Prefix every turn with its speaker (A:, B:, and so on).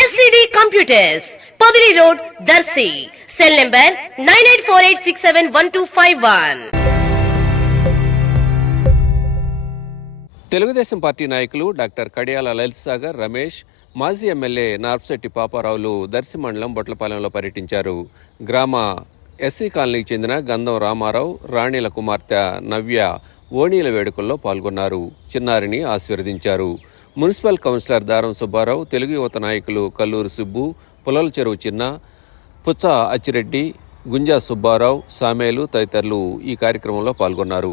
A: SCD computers Padili road Darsi cell number nine eight four eight six seven one two five one
B: Telugu Desam party నాయకులు doctor Kadiyala Lalith Sagar Ramesh మాజీ MLA Narpasetti పాపారావులు Darsi మండలం బొట్లపాలెంలో పర్యటించారు. గ్రామ SC కాలనీకి చెందిన గంధం రామారావు రాణిల కుమార్తె నవ్య ఓణీల వేడుకల్లో పాల్గొన్నారు. చిన్నారిని ఆశీర్వదించారు. మున్సిపల్ కౌన్సిలర్ దారం సుబ్బారావు తెలుగు యువత నాయకులు కల్లూరు సుబ్బు పులల చెరువు చిన్న పుచ్చ అచ్చిరెడ్డి గుంజా సుబ్బారావు సామేలు తదితరులు ఈ కార్యక్రమంలో పాల్గొన్నారు.